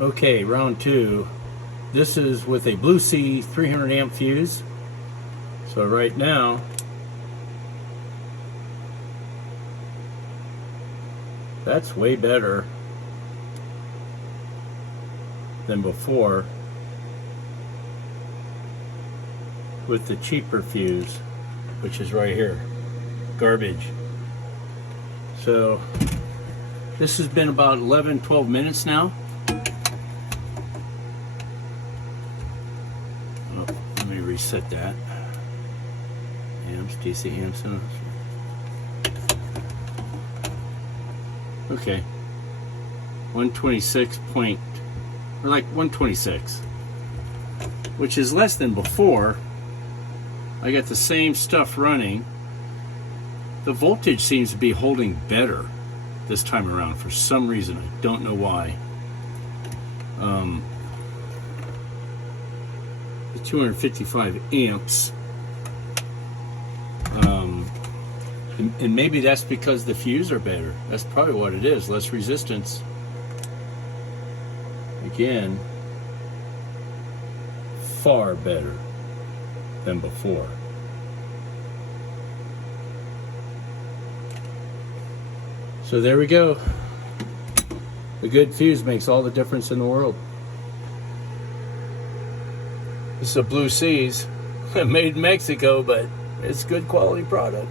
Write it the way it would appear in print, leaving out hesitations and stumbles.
Okay, round two. This is with a Blue Sea 300 amp fuse. So right now, that's way better than before with the cheaper fuse, which is right here. Garbage. So this has been about 11-12 minutes now. Oh, let me reset that. Amps, DC amps. Okay. 126 point, or like 126, which is less than before. I got the same stuff running. The voltage seems to be holding better this time around for some reason. I don't know why. The 255 amps. And maybe that's because the fuse are better. That's probably what it is. Less resistance. Again, far better than before. So there we go. The good fuse makes all the difference in the world. This is a Blue Seas, made in Mexico, but it's good quality product.